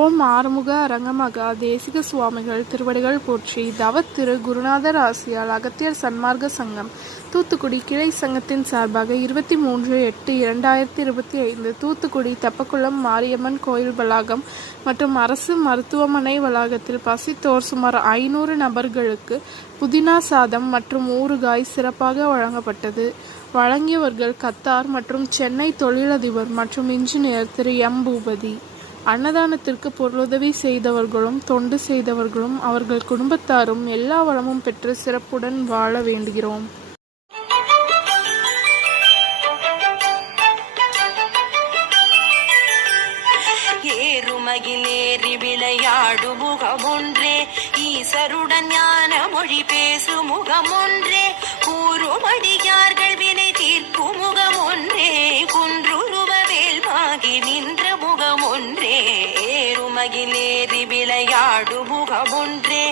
ஓம் ஆறுமுக அரங்கமகா தேசிக சுவாமிகள் திருவடிகள் போற்றி. தவத்திரு குருநாதர் ஆசியால் அகத்தியர் சன்மார்க்க சங்கம் தூத்துக்குடி கிளை சங்கத்தின் சார்பாக 23/8/2025 தூத்துக்குடி தெப்பக்குளம் மாரியம்மன் கோயில் வளாகம் மற்றும் அரசு மருத்துவமனை வளாகத்தில் பசித்தோர் சுமார் 500 நபர்களுக்கு புதினா சாதம் மற்றும் ஊறுகாய் சிறப்பாக வழங்கப்பட்டது. வழங்கியவர்கள் கத்தார் மற்றும் சென்னை தொழிலதிபர் மற்றும் இன்ஜினியர் திரு எம். பூபதி. அன்னதானத்திற்கு பொருளுதவி செய்தவர்களும் தொண்டு செய்தவர்களும் அவர்கள் குடும்பத்தாரும் எல்லா வளமும் பெற்று சிறப்புடன் வாழ வேண்டுகிறோம். ஏறுமகிலேறி விளையாடு முகமொன்றே, ஈசருடன் ஞான மொழி பேசு முகமொன்றே, கூறுமடியார்கள் வினை தீர்க்கும் முகமொன்றே, குன்றுருவ வேல்வாகி நின்ற முகமொன்றே. ஏறுமகிலேறி விளையாடு முகமொன்றே,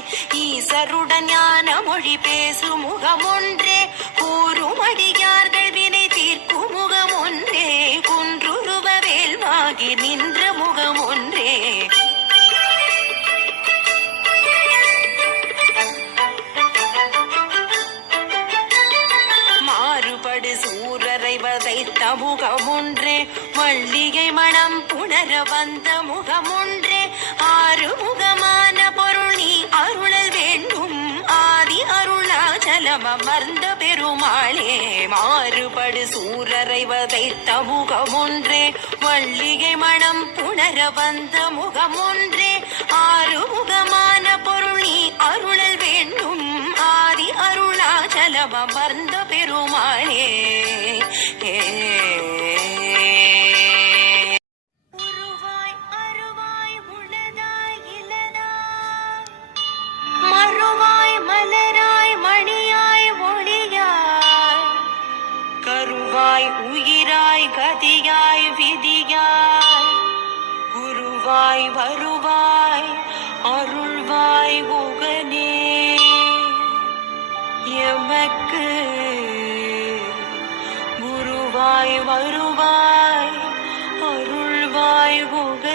ஈசருடன் ஞான மொழி பேசு முகமொன்றே, கூறுமடியார்கள் வினை தீர்க்கும் முகமொன்றே, குன்றுருவ வேல்வாகி நின்ற முகமொன்றே. மாறுபடு சூரரை வதைத்த முகமொன்றே, மல்லிகை மணம் புணர வந்த முகமொன்றே, ஆறுமுகமான பொருள் நீ அருளல் வேண்டும், ஆதி அருணாச்சலம் அமர்ந்த பெருமாளே. மாறுபடு சூரரை வதைத்த முகமொன்றே, மல்லிகை மணம் புணர வந்த முகமொன்றே, ஆறுமுகமான பொருள் நீ அருளல் வேண்டும், ஆதி அருணாச்சலம் அமர்ந்த பெருமாளே. உருவாய் அருவாய் உளதாய் இலனாய், மறுவாய் மலராய் மணியாய் ஒளியாய், கருவாய் உயிராய் கதியாய் விதியாய், குருவாய் வருவாய் அருள்வாய் குகனே. எமக்கு குருவாய் வருவாய் அருள்வாய் குகனே.